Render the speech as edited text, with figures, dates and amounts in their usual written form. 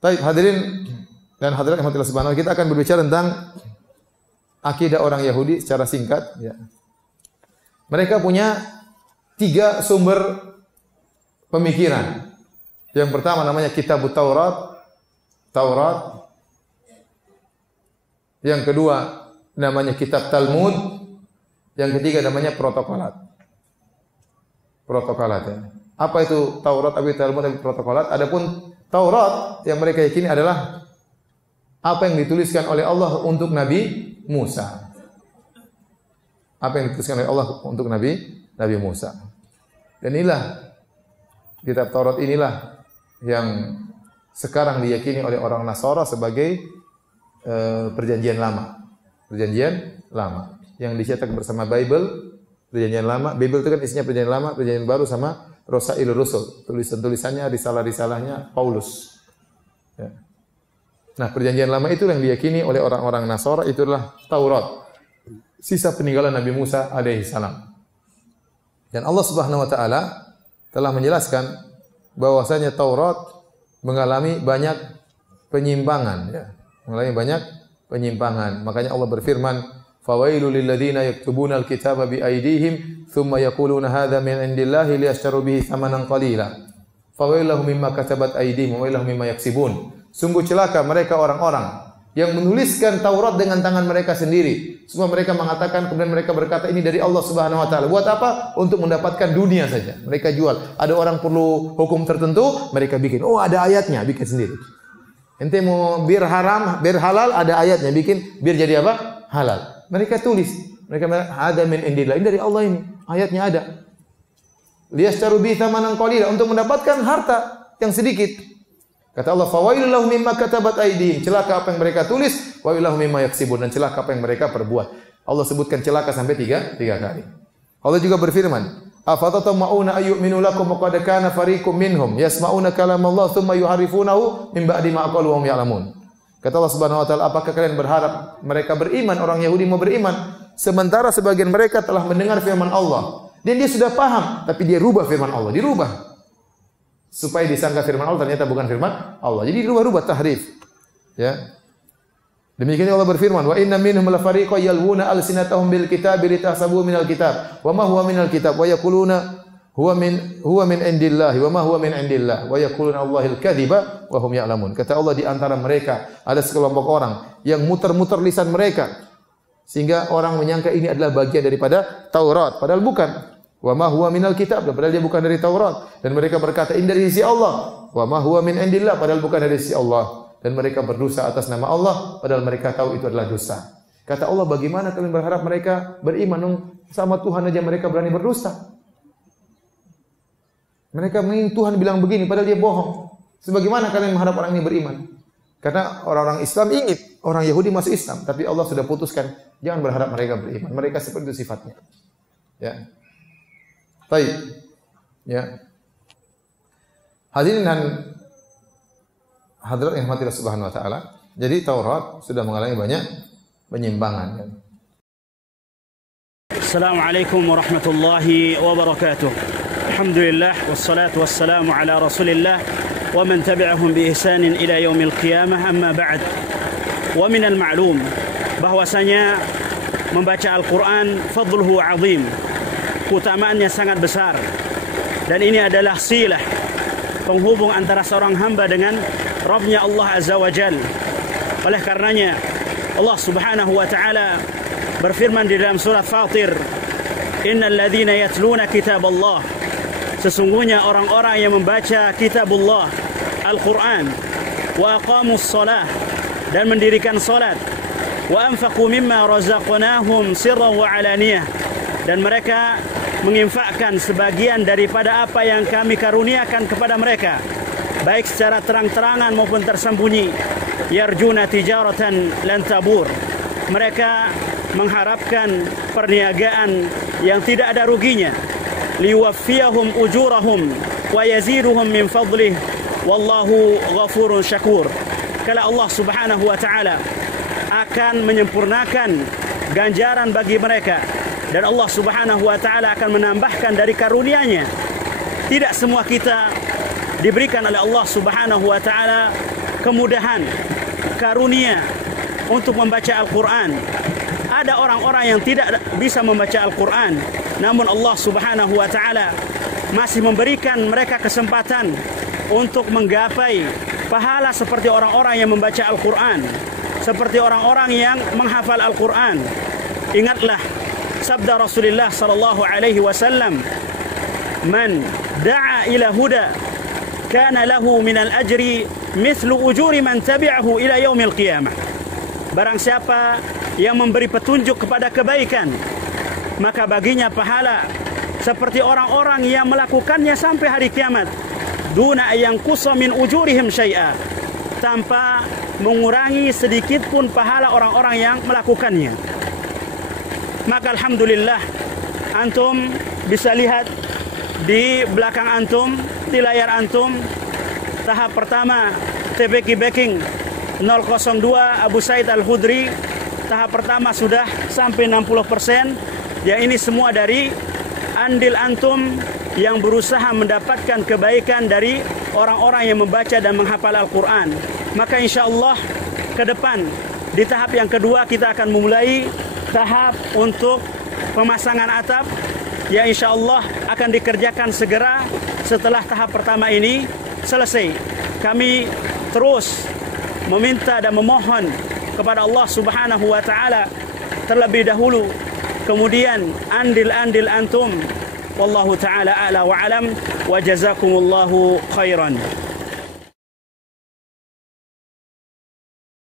Baik, hadirin dan hadirat rahmatillah subhanahu, kita akan berbicara tentang akidah orang Yahudi secara singkat. Ya. Mereka punya 3 sumber pemikiran. Yang pertama namanya Kitab Taurat. Yang kedua namanya Kitab Talmud. Yang ketiga namanya Protokolat. Ya. Apa itu Taurat, Talmud, Protokolat? Adapun Taurat yang mereka yakini adalah apa yang dituliskan oleh Allah untuk Nabi Musa. Apa yang dituliskan oleh Allah untuk Nabi Musa. Dan inilah kitab Taurat inilah yang sekarang diyakini oleh orang Nasara sebagai perjanjian lama. Perjanjian lama yang dicetak bersama Bible, perjanjian lama. Bible itu kan isinya perjanjian lama, perjanjian baru sama Rasailur Rusul, tulisan-tulisannya, risalah-risalahnya Paulus. Ya. Nah, perjanjian lama itu yang diyakini oleh orang-orang Nasara, itulah Taurat. Sisa peninggalan Nabi Musa alaihi salam. Dan Allah Subhanahu wa taala telah menjelaskan bahwasanya Taurat mengalami banyak penyimpangan, ya. Mengalami banyak penyimpangan. Makanya Allah berfirman, "Fawailul lil ladzina yaktubuna al-kitaba bi aydihim thumma yaquluna hadza min indillahi liyashtaru bihi thamanan qalila. Fawailahum mimma katabat aydihim wa wailahum mimma yaksibun." Sungguh celaka mereka orang-orang yang menuliskan Taurat dengan tangan mereka sendiri. Semua mereka mengatakan, kemudian mereka berkata ini dari Allah Subhanahu wa taala. Buat apa? Untuk mendapatkan dunia saja. Mereka jual. Ada orang perlu hukum tertentu, mereka bikin. Oh, ada ayatnya, bikin sendiri. Ente mau bir haram, bir halal, ada ayatnya, bikin bir jadi apa? Halal. Mereka tulis. Mereka ada min indillah. Ini dari Allah ini. Ayatnya ada. Liyashtaru bi thamanan qalila, untuk mendapatkan harta yang sedikit. Kata Allah, fawailul lahum mimma katabat aydihim, celaka apa yang mereka tulis, wa wailahum mimma yaksibun, dan celaka apa yang mereka perbuat. Allah sebutkan celaka sampai tiga kali. Allah juga berfirman, afatatma'una ayyuminu lakum wa qad kana fariqum minhum yasma'una kalamallah thumma yuharrifunahu min ba'di ma qalu wa hum ya'lamun. Kata Allah Subhanahu wa taala, apakah kalian berharap mereka beriman, orang Yahudi mau beriman, sementara sebagian mereka telah mendengar firman Allah dan dia sudah paham, tapi dia rubah firman Allah, dirubah supaya disangka firman Allah, ternyata bukan firman Allah. Jadi rubah-rubah, tahrif. Ya. Demikian Allah berfirman, wa inna minhum lafariqan yalwuna alsinatahum bil kitabi litahsabuhu minal kitab wa ma huwa minal kitab wa yaquluna huwa min indillahi wa ma huwa min indillah wa yaquluna Allahil kadhiba wa hum ya'lamun. Kata Allah, di antara mereka ada sekelompok orang yang muter-muter lisan mereka sehingga orang menyangka ini adalah bagian daripada Taurat, padahal bukan. Wa ma huwa minal kitab, padahal dia bukan dari Taurat, dan mereka berkata ini dari sisi Allah. Wa ma huwa min indillah, padahal bukan dari sisi Allah, dan mereka berdosa atas nama Allah padahal mereka tahu itu adalah dosa. Kata Allah, bagaimana kalian berharap mereka beriman sama Tuhan aja mereka berani berdosa? Mereka mengingat Tuhan bilang begini padahal dia bohong. Sebagaimana kalian mengharap orang ini beriman? Karena orang-orang Islam ingin orang Yahudi masuk Islam, tapi Allah sudah putuskan jangan berharap mereka beriman. Mereka seperti itu sifatnya. Ya. Baik. Ya. Hadirin dan hadirat yang dirahmati Allah Subhanahu wa taala. Jadi Taurat sudah mengalami banyak penyimpangan. Assalamualaikum warahmatullahi wabarakatuh. Alhamdulillah wassalatu wassalamu ala Rasulillah wa man tabi'ahum bi ihsanin ila yaumil qiyamah, amma ba'd. Wa min al-ma'lum bahwasanya membaca Al-Qur'an fadluhu 'azim. Keutamaannya sangat besar, dan ini adalah silah penghubung antara seorang hamba dengan Rabbnya Allah Azza wa Jal. Oleh karenanya Allah Subhanahu wa taala berfirman di dalam surat Fatir, innal ladzina yatluna kitaballah, sesungguhnya orang-orang yang membaca kitabullah Al-Qur'an, wa aqamus shalah, dan mendirikan salat, wa anfaqu mimma razaqnahum sirran wa alaniyah, dan mereka menginfakkan sebagian daripada apa yang kami karuniakan kepada mereka, baik secara terang-terangan maupun tersembunyi. Yarjuna tijaratan lan tabur, mereka mengharapkan perniagaan yang tidak ada ruginya. Liwaffiyahum ujurahum wa yaziduhum min fadlih wallahu ghafurun syakur. Kala Allah Subhanahu wa taala akan menyempurnakan ganjaran bagi mereka, dan Allah Subhanahu wa taala akan menambahkan dari karunia-Nya. Tidak semua kita diberikan oleh Allah Subhanahu wa taala kemudahan, karunia untuk membaca Al-Quran. Ada orang-orang yang tidak bisa membaca Al-Quran, namun Allah Subhanahu wa Ta'ala masih memberikan mereka kesempatan untuk menggapai pahala seperti orang-orang yang membaca Al-Quran, seperti orang-orang yang menghafal Al-Quran. Ingatlah sabda Rasulullah sallallahu alaihi wasallam, "Man da'a ila huda kana lahu minal ajri mithlu ujuri man tabi'ahu ila yaumil qiyamah." Barang siapa yang memberi petunjuk kepada kebaikan, maka baginya pahala seperti orang-orang yang melakukannya sampai hari kiamat, duna yang kusa min ujurihim syai'a, tanpa mengurangi sedikit pun pahala orang-orang yang melakukannya. Maka alhamdulillah, antum bisa lihat di belakang antum, di layar antum, tahap pertama TBK Backing 002 Abu Said Al-Khudri, tahap pertama sudah sampai 60%. Yang ini semua dari andil antum yang berusaha mendapatkan kebaikan dari orang-orang yang membaca dan menghafal Al-Quran. Maka insya Allah ke depan di tahap yang kedua kita akan memulai tahap untuk pemasangan atap, yang insya Allah akan dikerjakan segera setelah tahap pertama ini selesai. Kami terus meminta dan memohon kepada Allah Subhanahu wa Ta'ala terlebih dahulu, kemudian andil-andil antum. Wallahu ta'ala a'la wa alam, wa jazakumullahu khairan.